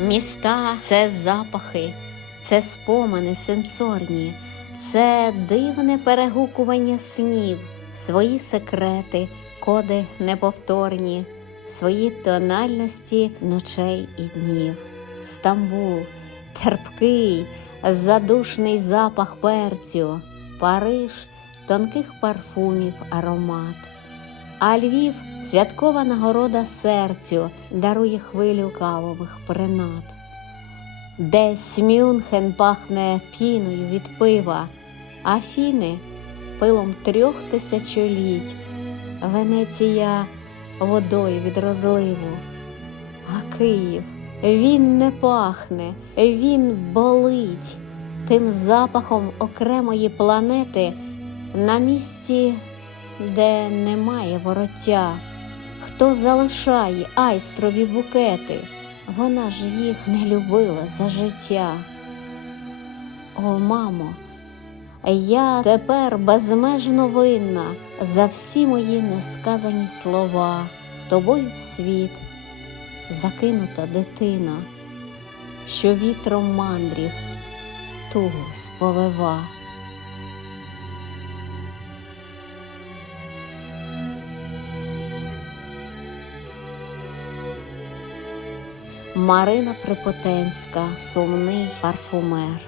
Міста це запахи, це спомини сенсорні, це дивне перегукування снів, свої секрети, коди неповторні, свої тональності ночей і днів. Стамбул, терпкий, задушний запах перцю, Париж, тонких парфумів аромат. А Львів святкова нагорода серцю дарує хвилю кавових принад. Десь Мюнхен пахне піною від пива, Афіни пилом трьох тисячоліть, Венеція водою від розливу. А Київ він не пахне, він болить тим запахом окремої планети на місці де немає вороття, хто залишає айстрові букети, вона ж їх не любила за життя. О, мамо, я тепер безмежно винна за всі мої несказані слова, тобою в світ, закинута дитина, що вітром мандрів тугу сповива. Марина Припотенська, сумний парфумер.